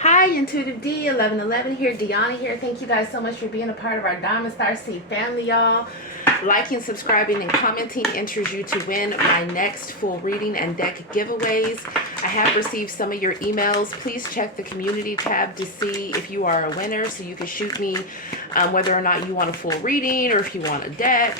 Hi, Intuitive D 1111 here, Dionna here. Thank you guys so much for being a part of our Diamond Star Seed family, y'all. Liking, subscribing, and commenting enters you to win my next full reading and deck giveaways. I have received some of your emails. Please check the community tab to see if you are a winner, so you can shoot me whether or not you want a full reading or if you want a deck.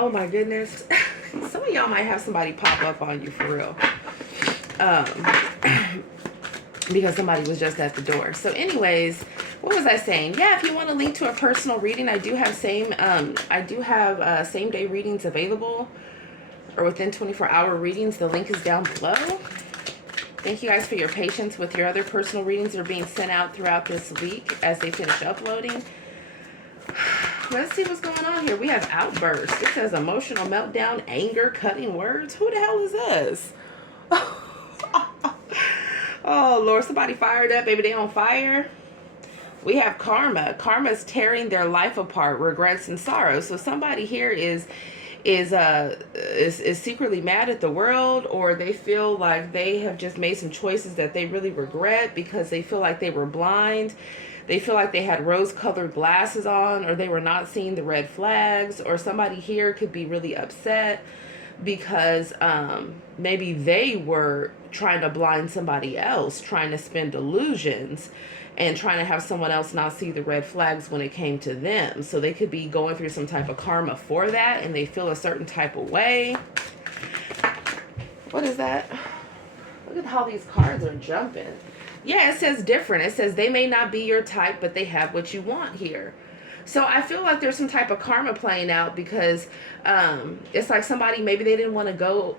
Oh my goodness. Some of y'all might have somebody pop up on you for real. Because somebody was just at the door. So anyways, what was I saying? Yeah, if you want a link to a personal reading, I do have same day readings available, or within 24-hour readings. The link is down below. Thank you guys for your patience with your other personal readings that are being sent out throughout this week as they finish uploading. Let's see what's going on here. We have outbursts. It says emotional meltdown, anger, cutting words. Who the hell is this? Oh, Lord, somebody fired up. Maybe they on fire. We have karma. Karma is tearing their life apart, regrets and sorrow. So somebody here is secretly mad at the world, or they feel like they have just made some choices that they really regret because they feel like they were blind. They feel like they had rose-colored glasses on, or they were not seeing the red flags, or somebody here could be really upset because maybe they were trying to blind somebody else, trying to spin delusions and trying to have someone else not see the red flags when it came to them. So they could be going through some type of karma for that, and they feel a certain type of way. What is that? Look at how these cards are jumping. Yeah, it says different. It says they may not be your type, but they have what you want here. So I feel like there's some type of karma playing out because it's like somebody, maybe they didn't want to go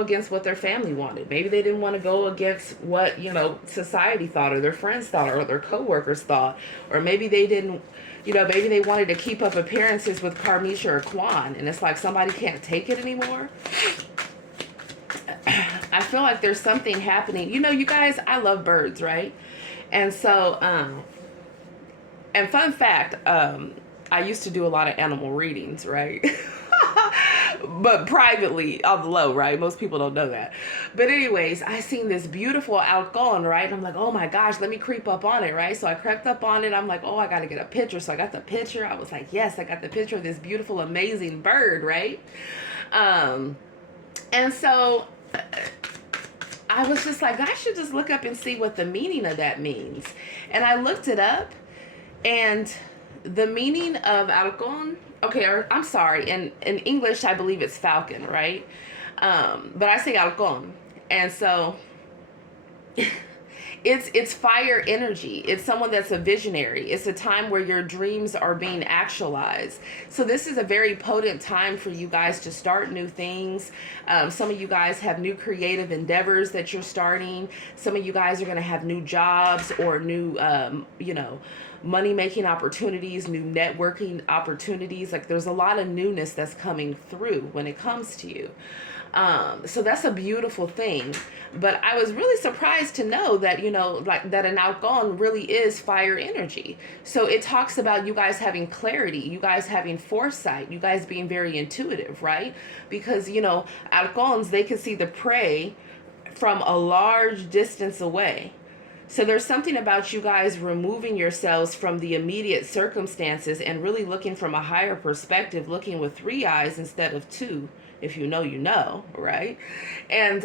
against what their family wanted. Maybe they didn't want to go against what, society thought, or their friends thought, or their coworkers thought. Or maybe they didn't, maybe they wanted to keep up appearances with Carmisha or Quan. And it's like somebody can't take it anymore. I feel like there's something happening. You guys, I love birds, right? And so, and fun fact, I used to do a lot of animal readings, right? But privately, on the low, right? Most people don't know that. But anyways, I seen this beautiful halcon, right? And I'm like, oh my gosh, let me creep up on it, right? So I crept up on it. I'm like, oh, I got to get a picture. So I got the picture. I was like, yes, I got the picture of this beautiful, amazing bird, right? And so I was just like, I should just look up and see what the meaning of that means. And I looked it up, and the meaning of halcon, okay, or I'm sorry, in English, I believe it's falcon, right? But I say halcon. And so it's fire energy. It's someone that's a visionary. It's a time where your dreams are being actualized. So this is a very potent time for you guys to start new things. Some of you guys have new creative endeavors that you're starting. Some of you guys are going to have new jobs or new, money-making opportunities, new networking opportunities. Like, there's a lot of newness that's coming through when it comes to you. So that's a beautiful thing. But I was really surprised to know that, like that an halcon really is fire energy. So it talks about you guys having clarity, you guys having foresight, you guys being very intuitive, right? Because, halcons, they can see the prey from a large distance away. So there's something about you guys removing yourselves from the immediate circumstances and really looking from a higher perspective, looking with 3 eyes instead of 2. If you know, right? And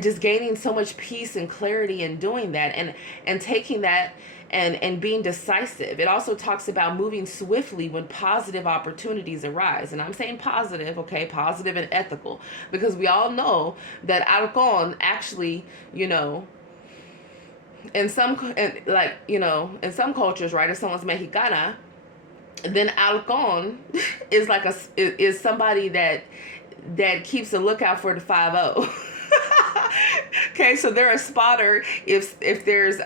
just gaining so much peace and clarity in doing that, and taking that and being decisive. It also talks about moving swiftly when positive opportunities arise. And I'm saying positive, okay, positive and ethical, because we all know that halcon actually, in some cultures, right, if someone's Mexicana, then halcon is somebody that keeps a lookout for the 50. Okay, so they're a spotter if there's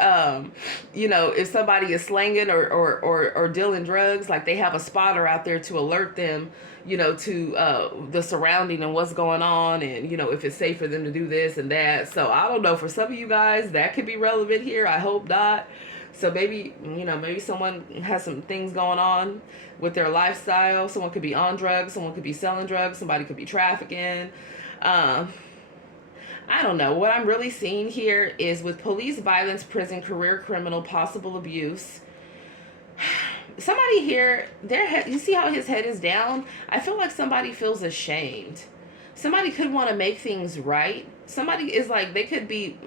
if somebody is slanging or dealing drugs. Like, they have a spotter out there to alert them, to the surrounding and what's going on, and if it's safe for them to do this and that. So I don't know, for some of you guys that could be relevant here. I hope not. So maybe, maybe someone has some things going on with their lifestyle. Someone could be on drugs. Someone could be selling drugs. Somebody could be trafficking. Um, I don't know. What I'm really seeing here is with police violence, prison, career criminal, possible abuse. Somebody here, their head, you see how his head is down? I feel like somebody feels ashamed. Somebody could want to make things right. Somebody is like, they could be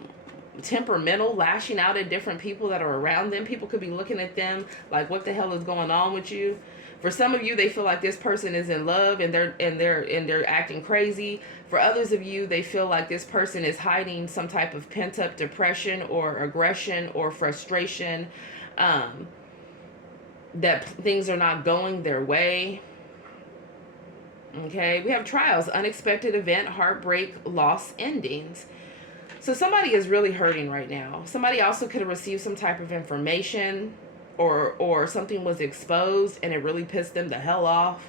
temperamental, lashing out at different people that are around them. People could be looking at them like, what the hell is going on with you? For some of you, they feel like this person is in love and they're acting crazy. For others of you, they feel like this person is hiding some type of pent up depression or aggression or frustration, that things are not going their way. Okay, we have trials, unexpected event, heartbreak, loss, endings. So somebody is really hurting right now. Somebody also could have received some type of information, or something was exposed and it really pissed them the hell off.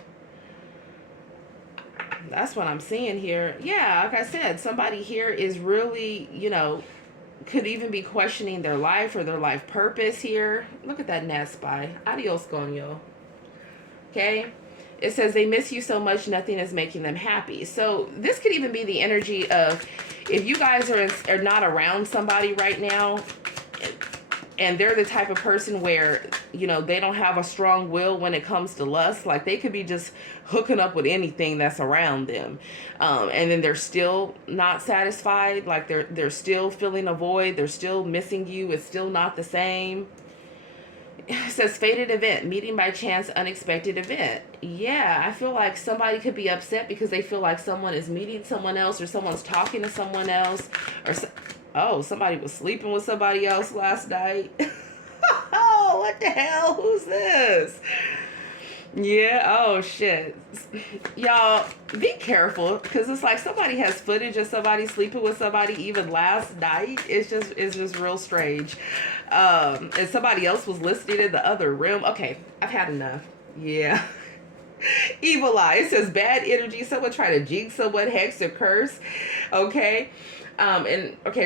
That's what I'm seeing here. Yeah, like I said, somebody here is really, could even be questioning their life or their life purpose here. Look at that nest by. Adios, coño. Okay? It says they miss you so much, nothing is making them happy. So this could even be the energy of, if you guys are not around somebody right now, and they're the type of person where, they don't have a strong will when it comes to lust. Like, they could be just hooking up with anything that's around them. And then they're still not satisfied. Like, they're still feeling a void. They're still missing you. It's still not the same. It says fated event, meeting by chance, unexpected event. Yeah, I feel like somebody could be upset because they feel like someone is meeting someone else, or someone's talking to someone else, or somebody was sleeping with somebody else last night. Oh, what the hell? Who's this? Yeah, oh shit. Y'all, be careful, because it's like somebody has footage of somebody sleeping with somebody even last night. It's just real strange. And somebody else was listening in the other room. Okay, I've had enough. Yeah. Evil eye. It says bad energy. Someone try to jinx someone, hex or curse. Okay.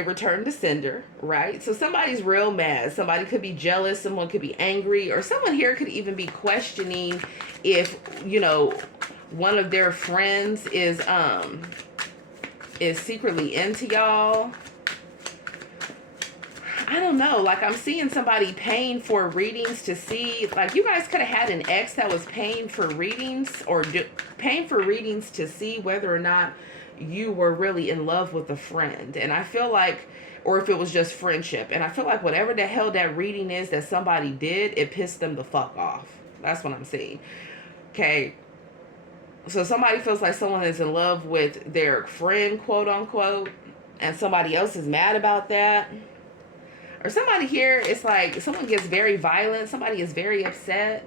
Return to sender, right? So somebody's real mad. Somebody could be jealous. Someone could be angry, or someone here could even be questioning if, one of their friends is secretly into y'all. I don't know. Like, I'm seeing somebody paying for readings to see, like, you guys could have had an ex that was paying for readings, or paying for readings to see whether or not you were really in love with a friend. And I feel like, or if it was just friendship, and I feel like whatever the hell that reading is that somebody did, it pissed them the fuck off. That's what I'm seeing. Okay, so somebody feels like someone is in love with their friend, quote unquote, and somebody else is mad about that. Or somebody here, it's like someone gets very violent, somebody is very upset.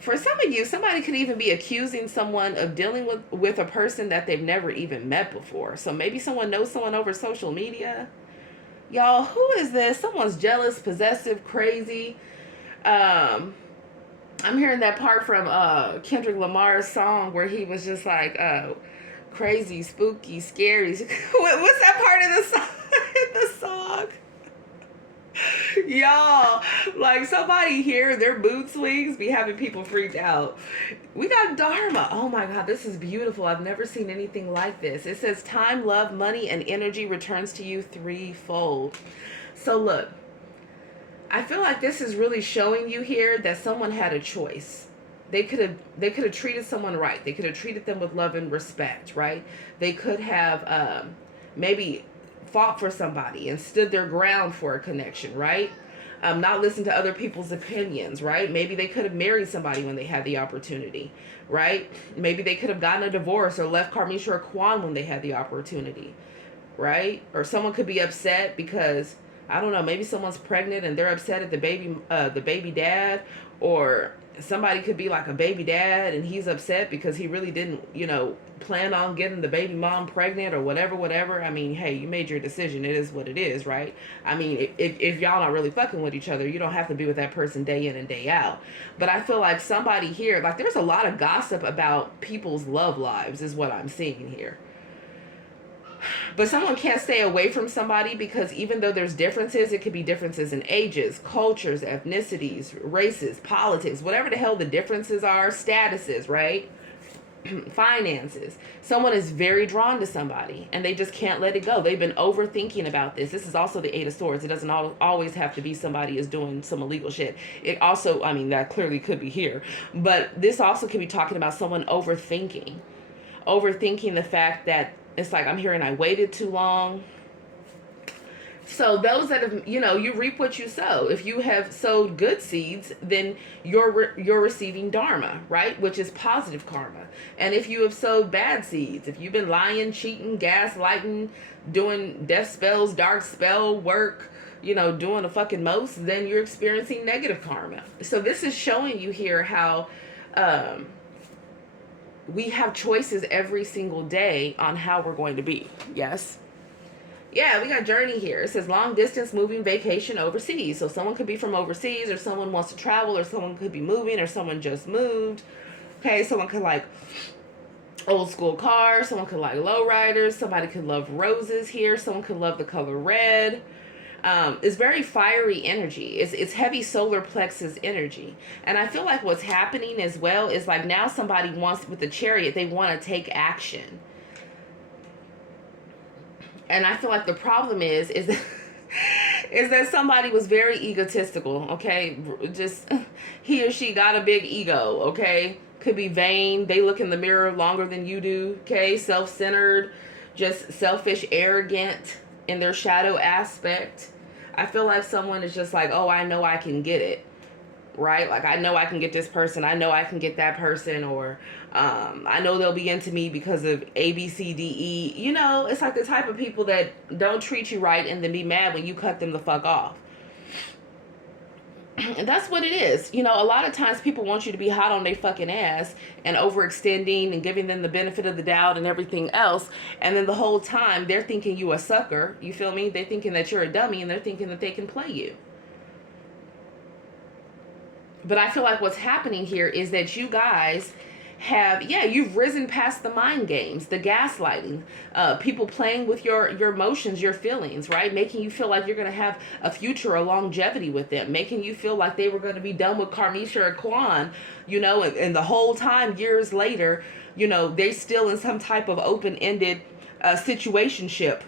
For some of you, somebody could even be accusing someone of dealing with a person that they've never even met before. So maybe someone knows someone over social media. Y'all, who is this? Someone's jealous, possessive, crazy. I'm hearing that part from Kendrick Lamar's song where he was just like, crazy, spooky, scary. What's that part of the song? Y'all, like, somebody here, their mood swings be having people freaked out. We got Dharma. Oh my God, this is beautiful. I've never seen anything like this. It says time, love, money, and energy returns to you threefold. So look, I feel like this is really showing you here that someone had a choice. They could have treated someone right. They could have treated them with love and respect, right? They could have maybe fought for somebody and stood their ground for a connection, right? Not listen to other people's opinions, right? Maybe they could have married somebody when they had the opportunity, right? Maybe they could have gotten a divorce or left Karmisha or Kwan when they had the opportunity, right? Or someone could be upset because, I don't know, maybe someone's pregnant and they're upset at the baby dad, or somebody could be like a baby dad and he's upset because he really didn't, plan on getting the baby mom pregnant or whatever. I mean, hey, you made your decision. It is what it is, right? I mean, if y'all not really fucking with each other, you don't have to be with that person day in and day out. But I feel like somebody here, like, there's a lot of gossip about people's love lives is what I'm seeing here. But someone can't stay away from somebody because even though there's differences, it could be differences in ages, cultures, ethnicities, races, politics, whatever the hell the differences are, statuses, right? Finances. Someone is very drawn to somebody and they just can't let it go. They've been overthinking about this. This is also the Eight of Swords. It doesn't always have to be somebody is doing some illegal shit. It also, I mean, that clearly could be here. But this also could be talking about someone overthinking. Overthinking the fact that it's like, I'm hearing I waited too long. So those that have, you reap what you sow. If you have sowed good seeds, then you're receiving dharma, right? Which is positive karma. And if you have sowed bad seeds, if you've been lying, cheating, gaslighting, doing death spells, dark spell work, doing the fucking most, then you're experiencing negative karma. So this is showing you here how we have choices every single day on how we're going to be. Yes? Yeah, we got journey here. It says long distance moving vacation overseas. So someone could be from overseas, or someone wants to travel, or someone could be moving, or someone just moved. Okay, someone could like old school cars. Someone could like lowriders. Somebody could love roses here. Someone could love the color red. It's very fiery energy. It's heavy solar plexus energy. And I feel like what's happening as well is like now somebody wants, with the Chariot, they want to take action. And I feel like the problem is that, is that somebody was very egotistical, okay? Just he or she got a big ego, okay? Could be vain. They look in the mirror longer than you do, okay? Self-centered, just selfish, arrogant in their shadow aspect. I feel like someone is just like, oh, I know I can get it, right? Like, I know I can get this person. I know I can get that person, or I know they'll be into me because of A, B, C, D, E. It's like the type of people that don't treat you right and then be mad when you cut them the fuck off. And that's what it is. A lot of times people want you to be hot on their fucking ass and overextending and giving them the benefit of the doubt and everything else. And then the whole time they're thinking you a sucker. You feel me? They're thinking that you're a dummy, and they're thinking that they can play you. But I feel like what's happening here is that you guys have, you've risen past the mind games, the gaslighting, people playing with your emotions, your feelings, right? Making you feel like you're going to have a future, a longevity with them, making you feel like they were going to be done with Karmisha or Kwan, and the whole time, years later, they're still in some type of open-ended situationship.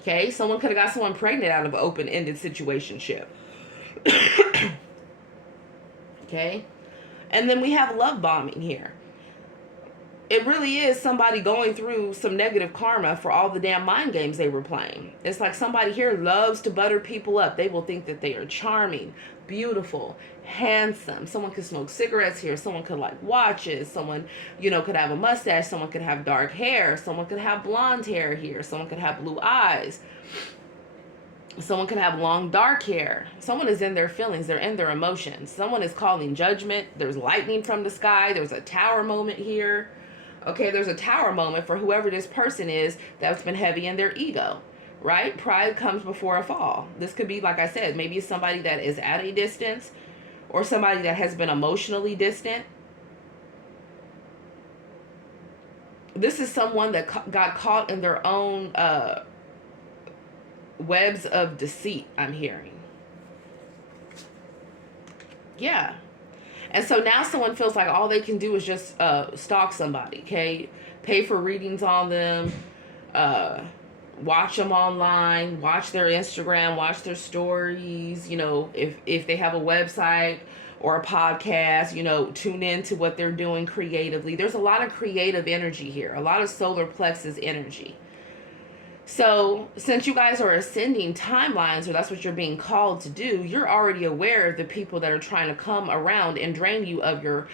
Okay? Someone could have got someone pregnant out of an open-ended situationship. Okay? And then we have love bombing here. It really is somebody going through some negative karma for all the damn mind games they were playing. It's like somebody here loves to butter people up. They will think that they are charming, beautiful, handsome. Someone could smoke cigarettes here. Someone could like watches. Someone, could have a mustache. Someone could have dark hair. Someone could have blonde hair here. Someone could have blue eyes. Someone could have long dark hair. Someone is in their feelings. They're in their emotions. Someone is calling judgment. There's lightning from the sky. There's a tower moment here. Okay, there's a tower moment for whoever this person is that's been heavy in their ego, right? Pride comes before a fall. This could be, like I said, maybe somebody that is at a distance, or somebody that has been emotionally distant. This is someone that got caught in their own webs of deceit, I'm hearing. Yeah. And so now someone feels like all they can do is just stalk somebody, okay? Pay for readings on them, watch them online, watch their Instagram, watch their stories, if they have a website or a podcast, tune in to what they're doing creatively. There's a lot of creative energy here, a lot of solar plexus energy. So since you guys are ascending timelines, or that's what you're being called to do, you're already aware of the people that are trying to come around and drain you of your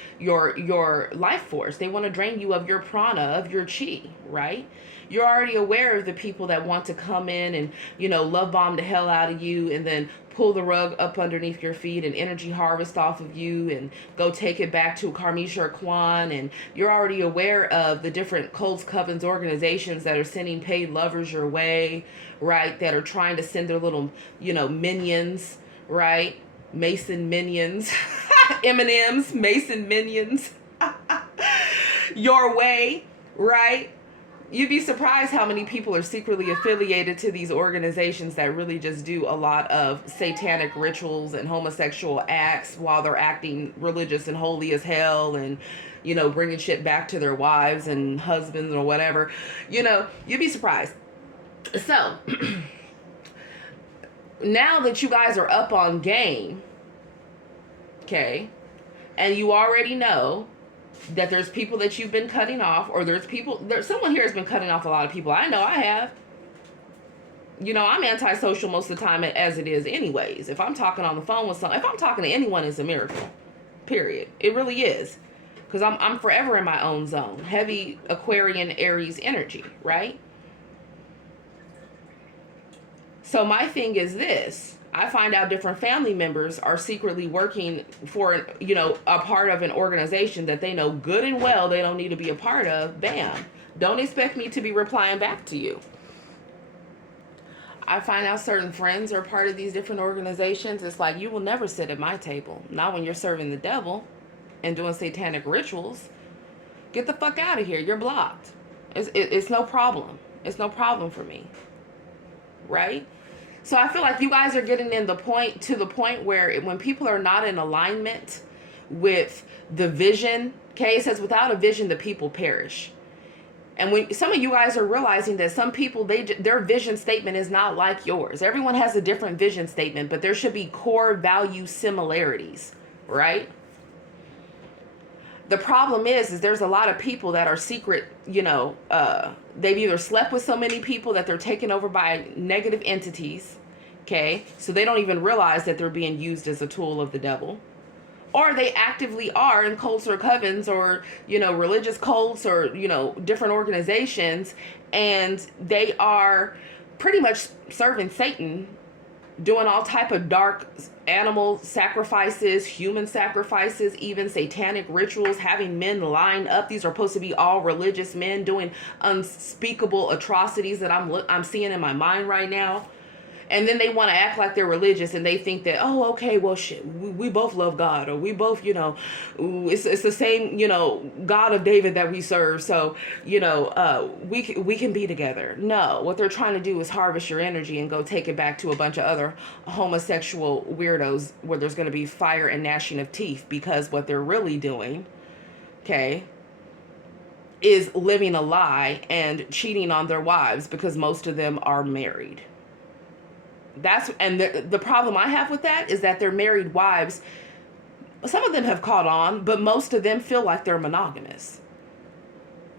life force. They want to drain you of your prana, of your chi, right? You're already aware of the people that want to come in and, love bomb the hell out of you and then pull the rug up underneath your feet and energy harvest off of you and go take it back to Karmisha or Kwan. And you're already aware of the different cults, covens, organizations that are sending paid lovers your way, right? That are trying to send their little, minions, right? Mason minions, M&Ms, Mason minions, your way, right? You'd be surprised how many people are secretly affiliated to these organizations that really just do a lot of satanic rituals and homosexual acts while they're acting religious and holy as hell, and, you know, bringing shit back to their wives and husbands or whatever. You know, you'd be surprised. So, now that you guys are up on game, okay, and you already know that there's people that you've been cutting off, or someone here has been cutting off a lot of people. I know I have. You know, I'm antisocial most of the time as it is anyways. If I'm talking on the phone with someone, if I'm talking to anyone, it's a miracle. Period. It really is. Because I'm forever in my own zone. Heavy Aquarian Aries energy, right? So my thing is this. I find out different family members are secretly working for, you know, a part of an organization that they know good and well they don't need to be a part of. Bam. Don't expect me to be replying back to you. I find out certain friends are part of these different organizations. It's like, you will never sit at my table. Not when you're serving the devil and doing satanic rituals. Get the fuck out of here. You're blocked. It's no problem. It's no problem for me. Right? So I feel like you guys are getting to the point where when people are not in alignment with the vision, okay, it says without a vision, the people perish. And when some of you guys are realizing that some people, their vision statement is not like yours. Everyone has a different vision statement, but there should be core value similarities, right? The problem is there's a lot of people that are secret, you know, they've either slept with so many people that they're taken over by negative entities, okay? So they don't even realize that they're being used as a tool of the devil. Or they actively are in cults or covens or, you know, religious cults or, you know, different organizations, and they are pretty much serving Satan, doing all type of dark animal sacrifices, human sacrifices, even satanic rituals, having men lined up. These are supposed to be all religious men doing unspeakable atrocities that I'm seeing in my mind right now. And then they want to act like they're religious, and they think that, oh, okay, well, shit, we both love God, or we both, you know, it's the same, you know, God of David that we serve, so, you know, we can be together. No, what they're trying to do is harvest your energy and go take it back to a bunch of other homosexual weirdos where there's going to be fire and gnashing of teeth, because what they're really doing, okay, is living a lie and cheating on their wives, because most of them are married. The problem I have with that is that their married wives, some of them have caught on, but most of them feel like they're monogamous.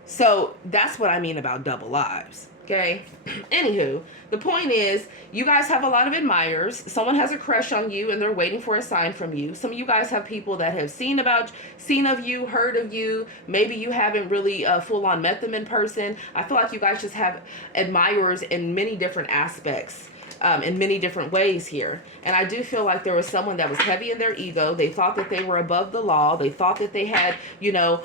So that's what I mean about double lives. Okay. Anywho, the point is, you guys have a lot of admirers. Someone has a crush on you and they're waiting for a sign from you. Some of you guys have people that have seen of you, heard of you. Maybe you haven't really full on met them in person. I feel like you guys just have admirers in many different aspects. In many different ways here. And I do feel like there was someone that was heavy in their ego. They thought that they were above the law. They thought that they had, you know,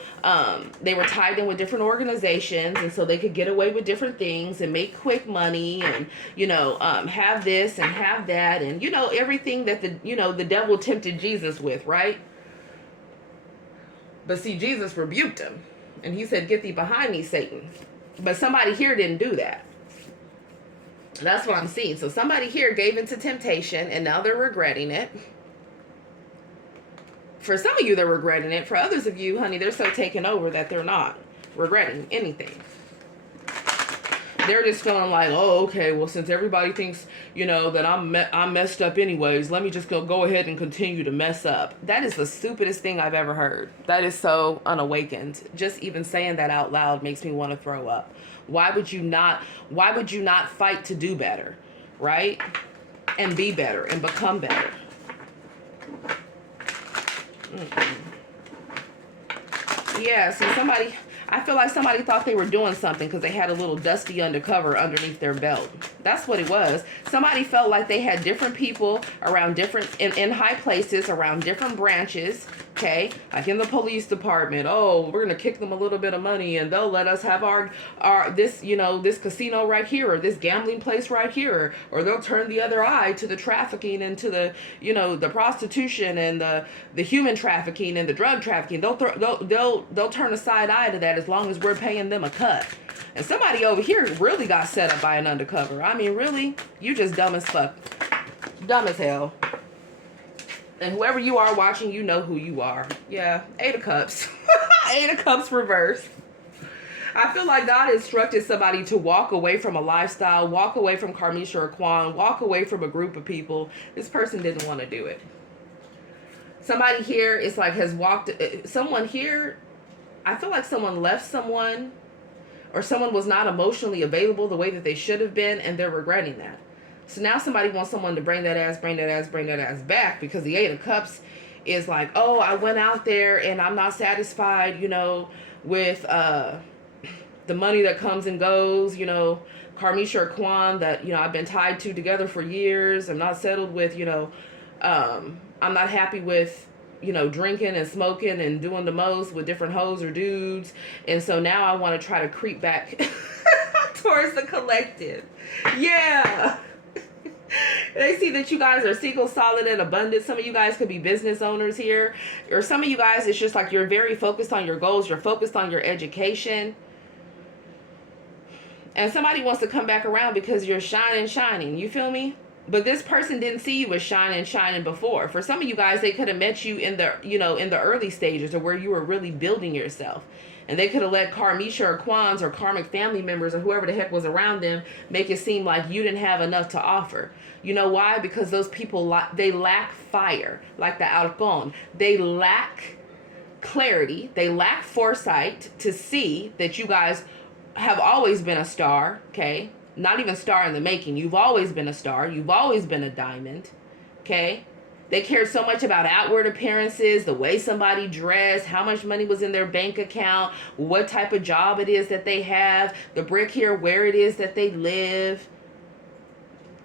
they were tied in with different organizations, and so they could get away with different things and make quick money and, you know, have this and have that and, you know, everything that the devil tempted Jesus with, right? But see, Jesus rebuked him and he said, "Get thee behind me, Satan." But somebody here didn't do that. That's what I'm seeing. So somebody here gave into temptation and now they're regretting it. For some of you, they're regretting it. For others of you, honey, they're so taken over that they're not regretting anything. They're just feeling like, oh, okay, well, since everybody thinks, you know, that I'm messed up anyways, let me just go ahead and continue to mess up. That is the stupidest thing I've ever heard. That is so unawakened. Just even saying that out loud makes me want to throw up. Why would you not fight to do better, right? And be better and become better. Yeah, see, I feel like somebody thought they were doing something because they had a little dusty undercover underneath their belt. That's what it was. Somebody felt like they had different people around in high places, around different branches, Okay, like in the police department, oh, we're gonna kick them a little bit of money and they'll let us have our this, you know, this casino right here or this gambling place right here, or they'll turn the other eye to the trafficking and to the, you know, the prostitution and the human trafficking and the drug trafficking. They'll turn a side eye to that as long as we're paying them a cut. And somebody over here really got set up by an undercover. I mean, really, you just dumb as fuck, dumb as hell. And whoever you are watching, you know who you are. Yeah, 8 of Cups. 8 of Cups reversed. I feel like God instructed somebody to walk away from a lifestyle, walk away from Karmisha or Kwan, walk away from a group of people. This person didn't want to do it. Somebody here is like has walked, someone here, I feel like someone left someone, or someone was not emotionally available the way that they should have been, and they're regretting that. So now somebody wants someone to bring that ass back, because the 8 of Cups is like, oh, I went out there and I'm not satisfied, you know, with the money that comes and goes, you know, Karmisha or Kwan that, you know, I've been tied to together for years. I'm not settled with, you know, I'm not happy with, you know, drinking and smoking and doing the most with different hoes or dudes. And so now I want to try to creep back towards the collective. Yeah. They see that you guys are single, solid, and abundant. Some of you guys could be business owners here. Or some of you guys, it's just like you're very focused on your goals. You're focused on your education. And somebody wants to come back around because you're shining. You feel me? But this person didn't see you as shining before. For some of you guys, they could have met you in the, you know, in the early stages, or where you were really building yourself. And they could have let Karmisha or Kwans or karmic family members or whoever the heck was around them make it seem like you didn't have enough to offer. You know why? Because those people, they lack fire, like the Halcón. They lack clarity. They lack foresight to see that you guys have always been a star, okay? Not even star in the making. You've always been a star. You've always been a diamond, okay? They cared so much about outward appearances, the way somebody dressed, how much money was in their bank account, what type of job it is that they have, the brick here, where it is that they live.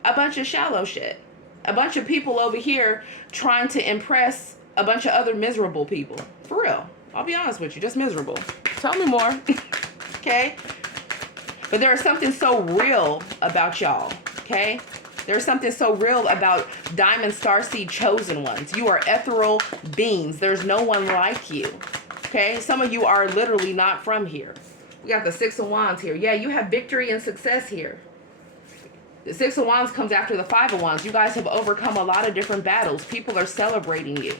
A bunch of shallow shit. A bunch of people over here trying to impress a bunch of other miserable people. For real. I'll be honest with you. Just miserable. Tell me more. Okay? But there is something so real about y'all. Okay? There's something so real about Diamond Starseed chosen ones. You are ethereal beings. There's no one like you. Okay? Some of you are literally not from here. We got the 6 of Wands here. Yeah, you have victory and success here. The 6 of Wands comes after the 5 of Wands. You guys have overcome a lot of different battles. People are celebrating you.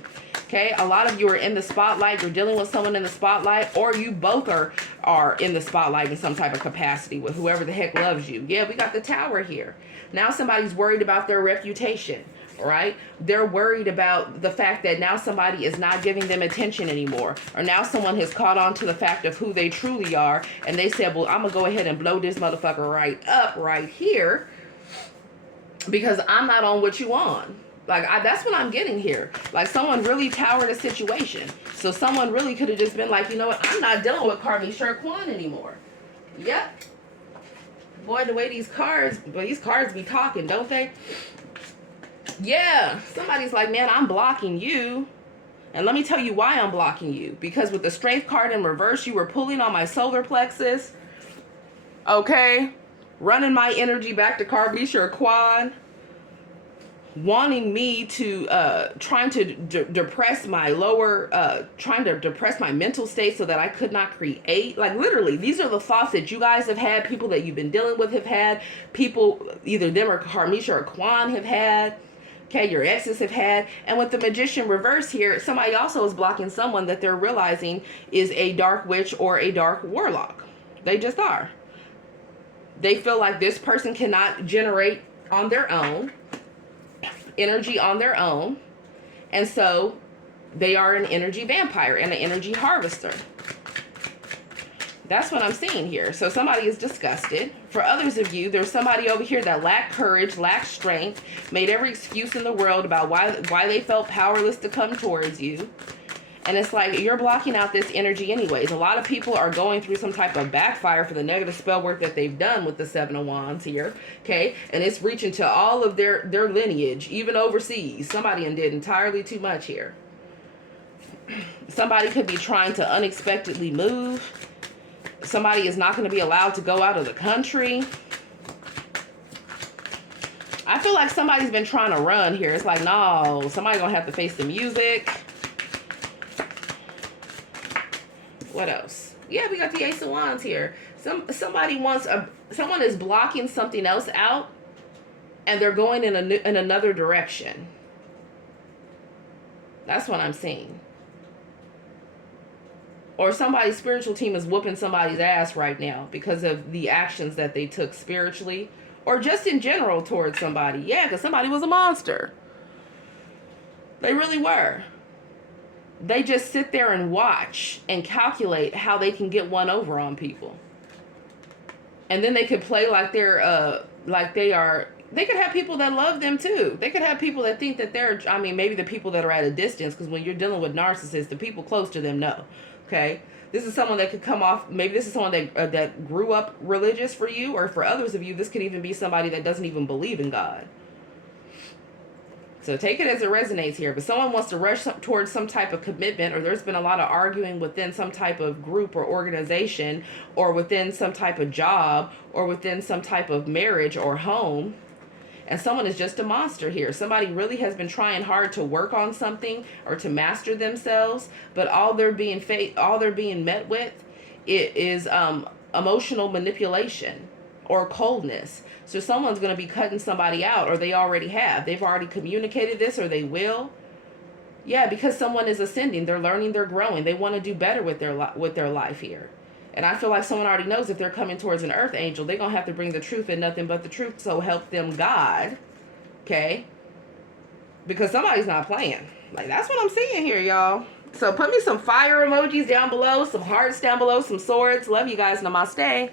Okay? A lot of you are in the spotlight. You're dealing with someone in the spotlight. Or you both are in the spotlight in some type of capacity with whoever the heck loves you. Yeah, we got the Tower here. Now somebody's worried about their reputation. Right? They're worried about the fact that now somebody is not giving them attention anymore. Or now someone has caught on to the fact of who they truly are. And they said, well, I'm going to go ahead and blow this motherfucker right up right here, because I'm not on what you on. Like, that's what I'm getting here. Like, someone really towered a situation. So someone really could have just been like, you know what? I'm not dealing with Karmisha Kwan anymore. Yep. Boy, the way these cards be talking, don't they? Yeah. Somebody's like, man, I'm blocking you. And let me tell you why I'm blocking you. Because with the Strength card in reverse, you were pulling on my solar plexus. Okay? Running my energy back to Karmisha or Kwan, wanting me to, trying to depress my lower, trying to depress my mental state so that I could not create. Like, literally, these are the thoughts that you guys have had, people that you've been dealing with have had, people, either them or Karmisha or Kwan have had, okay, your exes have had. And with the Magician reverse here, somebody also is blocking someone that they're realizing is a dark witch or a dark warlock. They just are. They feel like this person cannot generate on their own, energy on their own. And so they are an energy vampire and an energy harvester. That's what I'm seeing here. So somebody is disgusted. For others of you, there's somebody over here that lacked courage, lacked strength, made every excuse in the world about why they felt powerless to come towards you. And it's like, you're blocking out this energy anyways. A lot of people are going through some type of backfire for the negative spell work that they've done with the 7 of Wands here. Okay? And it's reaching to all of their lineage, even overseas. Somebody did entirely too much here. Somebody could be trying to unexpectedly move. Somebody is not going to be allowed to go out of the country. I feel like somebody's been trying to run here. It's like, no, somebody's going to have to face the music. What else? Yeah, we got the Ace of Wands here. Someone is blocking something else out, and they're going in another direction. That's what I'm seeing. Or somebody's spiritual team is whooping somebody's ass right now because of the actions that they took spiritually, or just in general towards somebody. Yeah, because somebody was a monster. They really were. They just sit there and watch and calculate how they can get one over on people. And then they could play like they are. They could have people that love them too. They could have people that think that they're, I mean, maybe the people that are at a distance, because when you're dealing with narcissists, the people close to them know. Okay? This is someone that could come off, maybe this is someone that grew up religious for you, or for others of you, this could even be somebody that doesn't even believe in God. So take it as it resonates here. But someone wants to rush towards some type of commitment, or there's been a lot of arguing within some type of group or organization, or within some type of job, or within some type of marriage or home. And someone is just a monster here. Somebody really has been trying hard to work on something or to master themselves, but all they're being met with is emotional manipulation or coldness. So someone's going to be cutting somebody out, or they already have. They've already communicated this, or they will. Yeah, because someone is ascending. They're learning, they're growing. They want to do better with their life here. And I feel like someone already knows if they're coming towards an earth angel, they're going to have to bring the truth and nothing but the truth. So help them God. Okay? Because somebody's not playing. Like, that's what I'm seeing here, y'all. So put me some fire emojis down below, some hearts down below, some swords. Love you guys. Namaste.